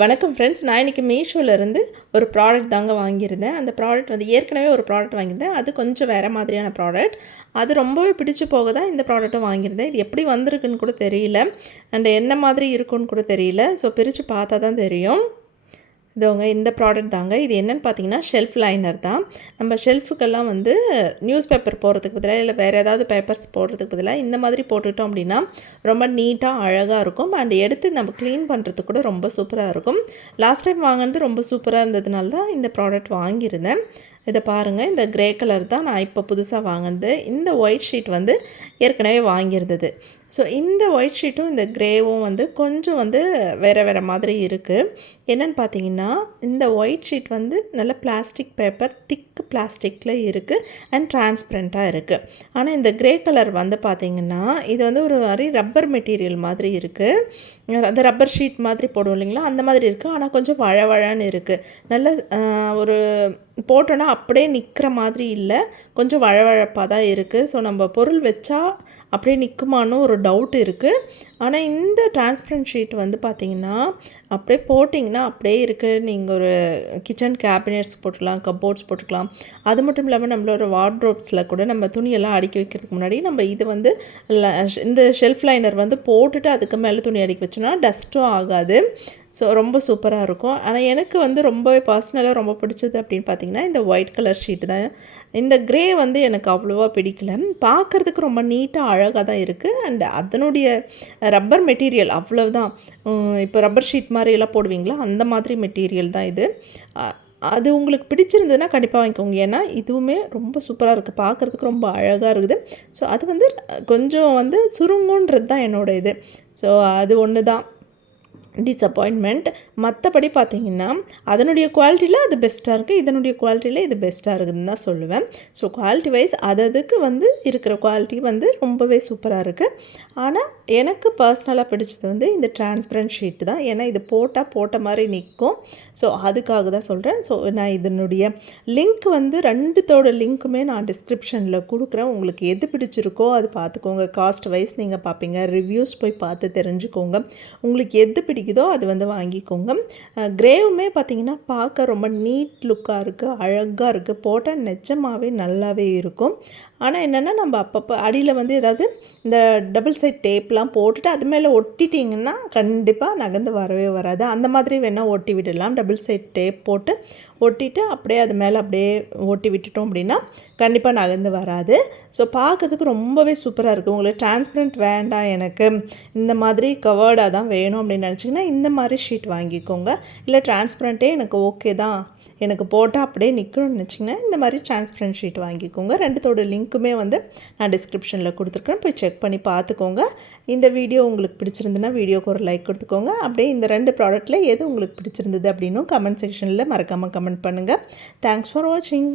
வணக்கம் ஃப்ரெண்ட்ஸ். நான் இன்றைக்கி மீஷோலேருந்து ஒரு ப்ராடக்ட் தாங்க வாங்கியிருந்தேன். அந்த ப்ராடக்ட் வந்து ஏற்கனவே ஒரு ப்ராடக்ட் வாங்கியிருந்தேன். அது கொஞ்சம் வேறு மாதிரியான ப்ராடக்ட். அது ரொம்பவே பிடிச்சு போக தான் இந்த ப்ராடக்ட்டும் வாங்கியிருந்தேன். இது எப்படி வந்திருக்குன்னு கூட தெரியல. அண்ட் என்ன மாதிரி இருக்குன்னு கூட தெரியல. ஸோ பிரித்து பார்த்தா தான் தெரியும். இதோங்க இந்த ப்ராடக்ட் தாங்க. இது என்னென்னு பார்த்தீங்கன்னா ஷெல்ஃப் லைனர் தான். நம்ம ஷெல்ஃபுக்கெல்லாம் வந்து நியூஸ் பேப்பர் போடுறதுக்கு பதிலாக இல்லை வேறு ஏதாவது பேப்பர்ஸ் போடுறதுக்கு பதிலாக இந்த மாதிரி போட்டுட்டோம் அப்படின்னா ரொம்ப நீட்டாக அழகாக இருக்கும். அண்ட் எடுத்து நம்ம க்ளீன் பண்ணுறதுக்கு கூட ரொம்ப சூப்பராக இருக்கும். லாஸ்ட் டைம் வாங்கினது ரொம்ப சூப்பராக இருந்ததுனால தான் இந்த ப்ராடக்ட் வாங்கியிருந்தேன். இதை பாருங்கள், இந்த க்ரே கலர் தான் நான் இப்போ புதுசாக வாங்கினது. இந்த ஒயிட் ஷீட் வந்து ஏற்கனவே வாங்கியிருந்தது. ஸோ இந்த ஒயிட் ஷீட்டும் இந்த க்ரேவும் வந்து கொஞ்சம் வந்து வேறு மாதிரி இருக்குது. என்னென்னு பார்த்தீங்கன்னா இந்த ஒயிட் ஷீட் வந்து நல்ல பிளாஸ்டிக் பேப்பர் திக் பிளாஸ்டிக்கில் இருக்குது அண்ட் டிரான்ஸ்பரண்ட்டாக இருக்குது. ஆனால் இந்த க்ரே கலர் வந்து பார்த்திங்கன்னா இது வந்து ஒரு மாதிரி ரப்பர் மெட்டீரியல் மாதிரி இருக்குது. அந்த ரப்பர் ஷீட் மாதிரி போடுவோம் இல்லைங்களா, அந்த மாதிரி இருக்குது. ஆனால் கொஞ்சம் வழவழன்னு இருக்குது. நல்ல ஒரு போட்டோன்னா அப்படியே நிற்கிற மாதிரி இல்லை, கொஞ்சம் வழவழப்பாக தான் இருக்குது. ஸோ நம்ம பொருள் வச்சா அப்படியே நிற்குமான்னு ஒரு டவுட் இருக்குது. ஆனால் இந்த டிரான்ஸ்பரண்ட் ஷீட் வந்து பார்த்திங்கன்னா அப்படியே போட்டிங்கன்னா அப்படியே இருக்குது. நீங்கள் ஒரு கிச்சன் கேபினெட்ஸ் போட்டுக்கலாம், கப்போர்ட்ஸ் போட்டுக்கலாம். அது மட்டும் இல்லாமல் நம்மளோட வார்ட்ரோப்ஸில் கூட நம்ம துணியெல்லாம் அடுக்கி வைக்கிறதுக்கு முன்னாடி நம்ம இது வந்து இந்த ஷெல்ஃப் லைனர் வந்து போட்டுட்டு அதுக்கு மேலே துணி அடுக்கி வச்சோன்னா டஸ்ட்டும் ஆகாது. ஸோ ரொம்ப சூப்பராக இருக்கும். ஆனால் எனக்கு வந்து ரொம்பவே பர்சனலாக ரொம்ப பிடிச்சது அப்படின்னு பார்த்திங்கன்னா இந்த ஒயிட் கலர் ஷீட்டு தான். இந்த க்ரே வந்து எனக்கு அவ்வளோவா பிடிக்கல. பார்க்குறதுக்கு ரொம்ப நீட்டாக அழகாக தான் இருக்குது. அண்ட் அதனுடைய ரப்பர் மெட்டீரியல் அவ்வளவுதான். இப்போ ரப்பர் ஷீட் மாதிரியெல்லாம் போடுவீங்களா, அந்த மாதிரி மெட்டீரியல் தான் இது. அது உங்களுக்கு பிடிச்சிருந்ததுன்னா கண்டிப்பாக வாங்கிக்கோங்க. ஏன்னா இதுவுமே ரொம்ப சூப்பராக இருக்குது, பார்க்குறதுக்கு ரொம்ப அழகாக இருக்குது. ஸோ அது வந்து கொஞ்சம் வந்து சுருங்குன்றது தான் என்னோடய இது. ஸோ அது ஒன்று தான் டிசப்பாயின்மெண்ட். மற்றபடி பார்த்திங்கன்னா அதனுடைய குவாலிட்டியில் அது பெஸ்ட்டாக இருக்குது, இதனுடைய குவாலிட்டியில் இது பெஸ்ட்டாக இருக்குதுன்னு தான் சொல்லுவேன். ஸோ குவாலிட்டி வைஸ் அதுக்கு வந்து இருக்கிற குவாலிட்டி வந்து ரொம்பவே சூப்பராக இருக்குது. ஆனால் எனக்கு பர்சனலாக பிடிச்சது வந்து இந்த டிரான்ஸ்பரண்ட் ஷீட்டு தான். ஏன்னா இது போட்ட மாதிரி நிற்கும். ஸோ அதுக்காக தான் சொல்கிறேன். ஸோ நான் இதனுடைய லிங்க் வந்து ரெண்டுத்தோட லிங்க்குமே நான் டிஸ்கிரிப்ஷனில் கொடுக்குறேன். உங்களுக்கு எது பிடிச்சிருக்கோ அது பார்த்துக்கோங்க. காஸ்ட் வைஸ் நீங்கள் பார்ப்பீங்க, ரிவ்யூஸ் போய் பார்த்து தெரிஞ்சுக்கோங்க. உங்களுக்கு எது பிடிக்குதோ அது வந்து வாங்கிக்கோங்க. க்ரேவுமே பார்த்திங்கன்னா பார்க்க ரொம்ப நீட் லுக்காக இருக்குது, அழகாக இருக்குது. போட்டால் நிஜமாகவே நல்லாவே இருக்கும். ஆனால் என்னென்னா நம்ம அப்பப்போ அடியில் வந்து ஏதாவது இந்த டபுள் சைட் டேப்லாம் போட்டுட்டு அது மேலே ஒட்டிட்டிங்கன்னா கண்டிப்பாக நகர்ந்து வரவே வராது. அந்த மாதிரி வேணால் ஒட்டி விடலாம். டபுள் சைட் டேப் போட்டு ஒட்டிட்டு அப்படியே அது மேலே அப்படியே ஒட்டி விட்டுட்டோம் அப்படின்னா கண்டிப்பாக நகர்ந்து வராது. ஸோ பார்க்குறதுக்கு ரொம்பவே சூப்பராக இருக்குது. உங்களுக்கு டிரான்ஸ்பரண்ட் வேண்டாம், எனக்கு இந்த மாதிரி கவர்டாக தான் வேணும் அப்படின்னு நினச்சிங்கன்னா இந்த மாதிரி ஷீட் வாங்கிக்கோங்க. இல்லை டிரான்ஸ்பரண்ட்டே எனக்கு ஓகே தான், எனக்கு போட்டால் அப்படியே நிற்கணும்னு நினச்சிங்கன்னா இந்த மாதிரி டிரான்ஸ்பரண்ட் ஷீட் வாங்கிக்கோங்க. ரெண்டுத்தோட லிங்க்குமே வந்து நான் டிஸ்கிரிப்ஷனில் கொடுத்துருக்கேன், போய் செக் பண்ணி பார்த்துக்கோங்க. இந்த வீடியோ உங்களுக்கு பிடிச்சிருந்துன்னா வீடியோக்கு ஒரு லைக் கொடுத்துக்கோங்க. அப்படியே இந்த 2 ப்ராடக்ட்டில் எது உங்களுக்கு பிடிச்சிருந்தது அப்படின்னும் கமெண்ட் செக்ஷனில் மறக்காமல் கமெண்ட் பண்ணுங்கள். தேங்க்ஸ் ஃபார் வாட்சிங்.